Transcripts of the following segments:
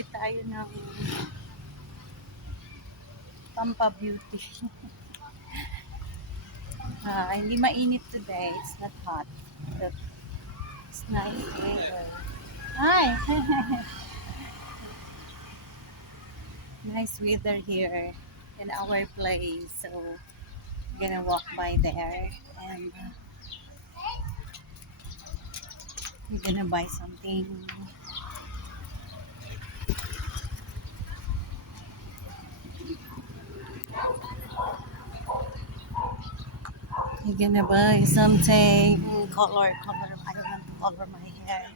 Bili tayo ng Pampa Beauty. Ah, hindi mainit today. It's not hot. But it's nice weather. Hi! nice weather here in our place. So, we're gonna walk by there and uh, we're gonna buy something. Buy something. Mm, Color, color. I want to color my hair.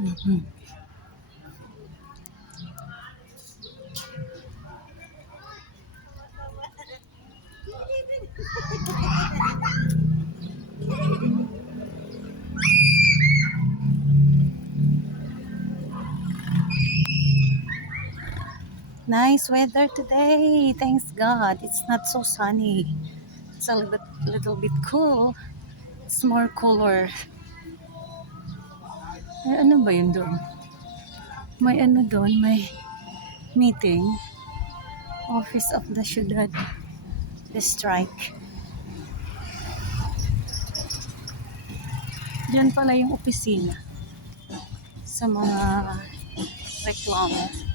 Mhm. Nice weather today. Thanks God. It's not so sunny. It's a little bit, little bit cool. It's more cooler. Ay, ano ba yun doon? May ano doon, may meeting. Office of the Ciudad. The strike. Diyan pala yung opisina. Sa mga reklamo.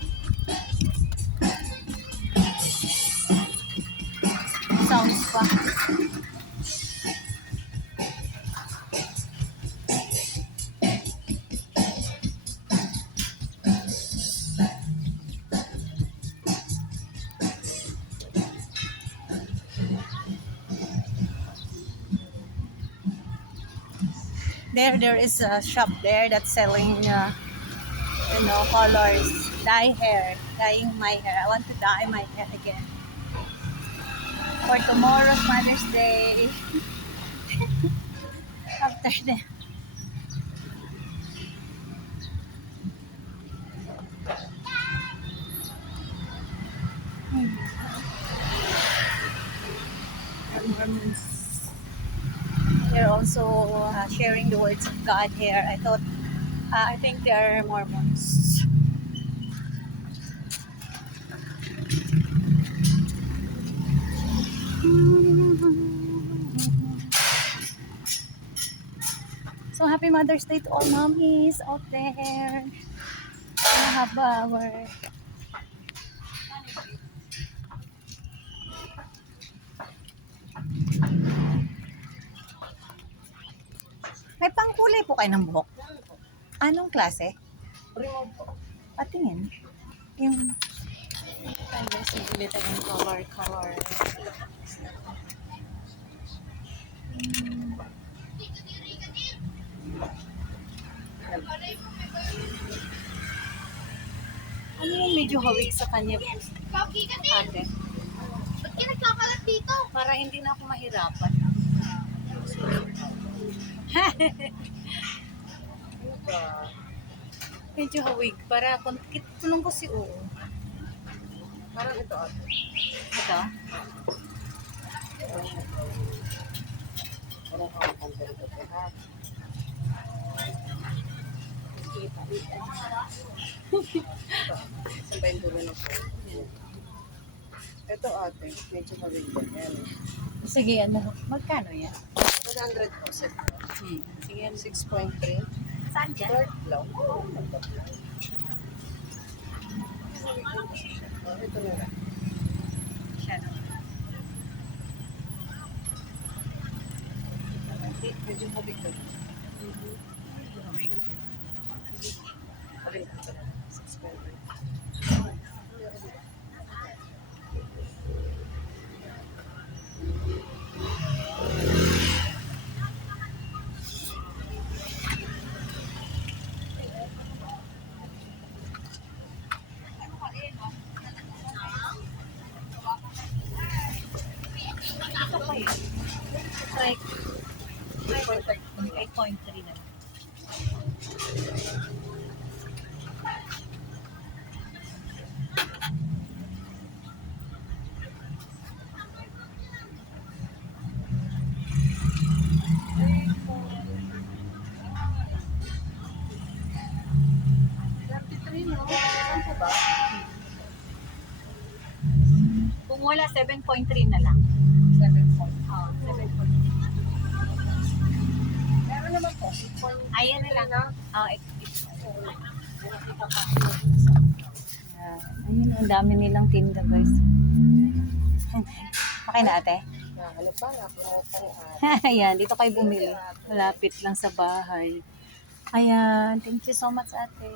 There, there is a shop there that's selling, uh, you know, colors, dye hair, dyeing my hair. I want to dye my hair again for tomorrow's Mother's Day. After the. They're also uh, sharing the words of God here. I thought, uh, I think they are Mormons. Happy Mother's Day to all mommies out there. Gonna have our May pangkulay po kayo ng buhok. Anong klase? Patingin. Yung tayo sa bili tayo ng color, color. Hmm. Ano yung medyo hawig sa kanya? Ate, Ba't ka nagkakalat dito? para hindi na ako mahirapan. medyo hawig. Para kung tulong ko si Oo. Parang ito ate. Ito? Parang hawak ang ganito. Ha? Saan ba yung dulo ng phone? Ito ate, medyo mawig din yan. Sige, ano? Magkano yan? 100 po set. Hmm. Sige, ano? 6.3. Saan dyan? Third blow. Oh. Oh, ito na lang. Na. Ate, medyo din. Medyo hawig. Alin ito na lang. 6.3. 8.3 na. Kung wala, 7.3 na lang. 7.3. Oh, 7.3. Naman po. 8 point. Ayan na lang. Oh, it, it, Ayan. Ayun, ang dami nilang tinda, guys. Okay na, ate? Ayan, dito kayo bumili. Malapit lang sa bahay. Ayan, thank you so much, ate.